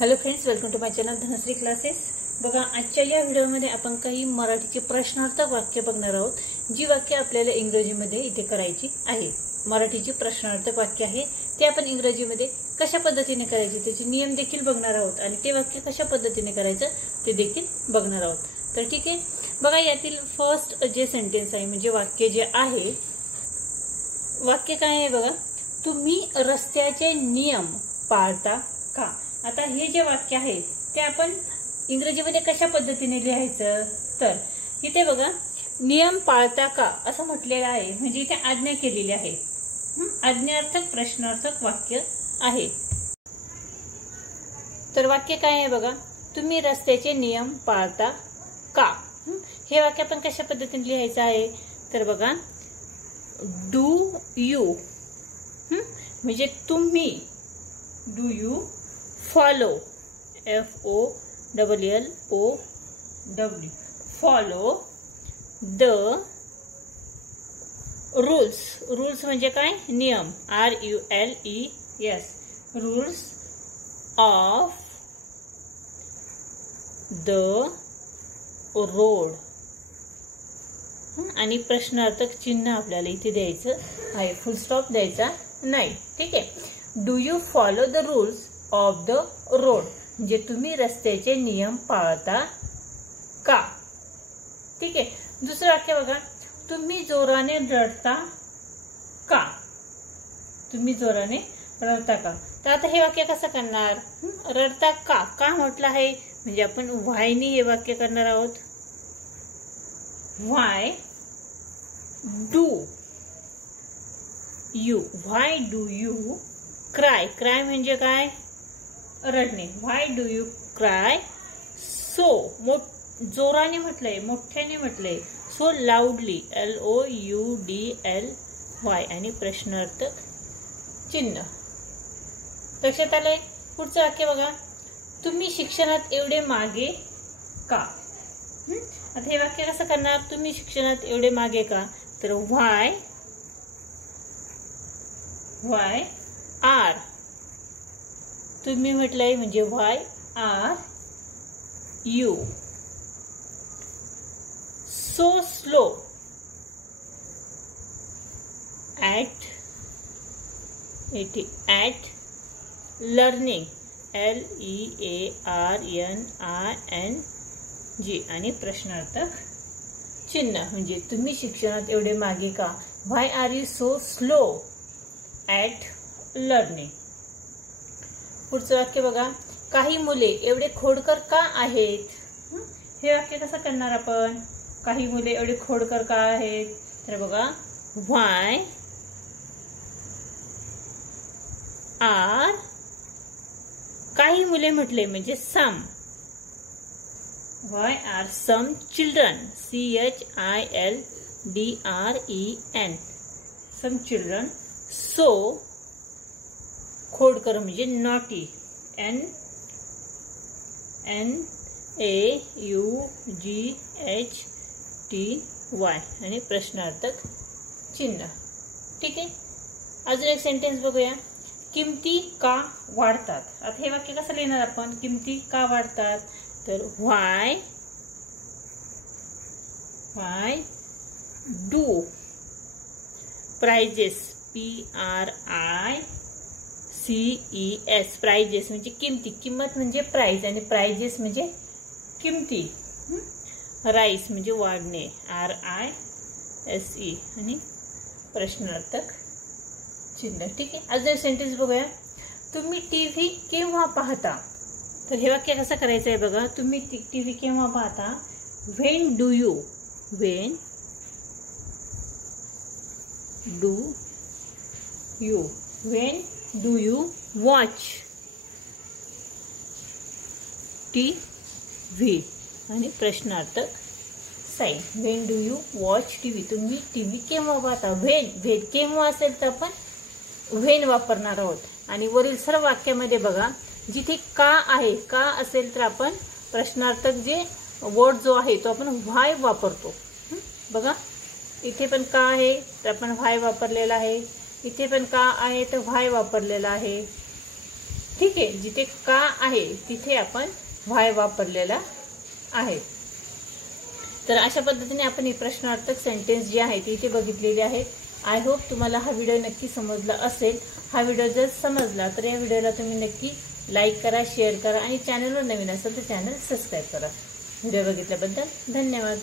Hello friends, welcome to my channel Dhanashree classes. बघा, आजच्या या व्हिडिओमध्ये आपण काही मराठीचे प्रश्नार्थक वाक्य बघणार आहोत। जी वाक्य आपल्याला इंग्रजीमध्ये इथे करायची आहे। मराठीची प्रश्नार्थक वाक्य आहे ते आपण इंग्रजीमध्ये कशा पद्धतीने करायचे त्याचे नियम देखील बघणार आहोत आणि ते वाक्य कशा पद्धतीने करायचं ते देखील बघणार आहोत। तर ठीक आहे, बघा यातील फर्स्ट जे सेंटेन्स आहे म्हणजे वाक्य जे आहे, वाक्य काय आहे बघा, तुम्ही रस्त्याचे नियम पाळता का। आता हे जे वाक्य आहे ते आपण इंग्रजीमध्ये कशा पद्धतीने लिहायचं, तर इथे बघा नियम पाळता का असं म्हटलेलं आहे, म्हणजे इथे आज्ञा केलेली आहे। आज्ञार्थक प्रश्नार्थक वाक्य आहे। तर वाक्य काय आहे बघा, तुम्ही रस्त्याचे नियम पाळता का। हे वाक्य आपण कशा पद्धतीने लिहायचं आहे, तर बघा डू यू म्हणजे तुम्ही, do you follow, FOLLOW, follow the rules, rules म्हणजे काय, नियम, RULES, rules of the road। आणि प्रश्नार्थक चिन्ह आपल्याला इथे द्यायचं आहे, फुल स्टॉप द्यायचा नाही। ठीक आहे, do you follow the rules of the road म्हणजे तुम्ही रस्त्याचे नियम पाळता का। ठीक आहे, दुसरं वाक्य बघा, तुम्ही जोराने रडता का, तुम्ही जोराने रडता का। तर आता हे वाक्य कसं करणार, रडता का का म्हटलं आहे म्हणजे आपण व्हायनी हे वाक्य करणार आहोत। Why do you, why do you cry, cry म्हणजे काय, रडणे। Why do you cry so, जोराने म्हटलंय, मोठ्याने म्हटलंय, सो लाऊडली, LOUDLY आणि प्रश्नार्थक चिन्ह। लक्षात आलंय। पुढचं वाक्य बघा, तुम्ही शिक्षणात एवढे मागे का। आता हे वाक्य कसं करणार, तुम्ही शिक्षणात एवढे मागे का, तर व्हाय आर, तुम्ही म्हटलंय म्हणजे why are you so slow at learning, LEARNING आणि प्रश्नार्थक चिन्ह म्हणजे तुम्ही शिक्षणात एवढे मागे का, why are you so slow at learning. पुढचं वाक्य बघा, काही मुले एवढे खोडकर का आहेत। हे वाक्य कसं करणार आपण, काही मुले एवढे खोडकर का आहेत, तर बघा व्हाय आर, काही मुले म्हटले म्हणजे some, why are some children, CHILDREN, some children so खोडकर म्हणजे नॉटी, NAUGHTY आणि प्रश्नार्थक चिन्ह। ठीक आहे, अजून एक सेंटेन्स बघूया, किमती का वाढतात। आता हे वाक्य कसं लिहिणार आपण, किमती का वाढतात, तर व्हाय डू प्राइजेस, PRICES, प्राइजेस म्हणजे किमती, किंमत म्हणजे प्राइस आणि प्राइजेस म्हणजे किमती, राईस म्हणजे वाढणे, RISE आणि प्रश्नार्थक चिन्ह। ठीक आहे, अजून एक सेंटेन्स बघूया, तुम्ही टीव्ही केव्हा पाहता। तर हे वाक्य कसं करायचं आहे बघा, तुम्ही टीव्ही केव्हा पाहता, when do you watch TV आणि प्रश्नार्थक sign, when do you watch TV, तुम्ही टीव्ही केव्हा पाहता, व्हेन केव्हा असेल तर आपण व्हेन वापरणार आहोत। आणि वरील सर्व वाक्यामध्ये बघा जिथे का आहे, का असेल तर आपण प्रश्नार्थक जे वर्ड जो आहे तो आपण व्हाय वापरतो। बघा इथे पण का आहे तर आपण व्हाय वापरलेला आहे, इथे पण का आहे तर व्हाय वापरलेला आहे। ठीक आहे, जिथे का आहे तिथे आपण व्हाय वापरलेला आहे. तर अशा पद्धतीने आपण ही प्रश्नार्थक सेंटेन्स जी आहे ती इथे बघितलेली आहे. आय होप तुम्हाला हा व्हिडिओ नक्की समजला असेल. हा व्हिडिओ जर समजला तर या व्हिडिओला तुम्ही नक्की लाईक करा, शेअर करा आणि चॅनलवर नवीन असेल तर चॅनल सबस्क्राईब करा. व्हिडिओ बघितल्याबद्दल धन्यवाद.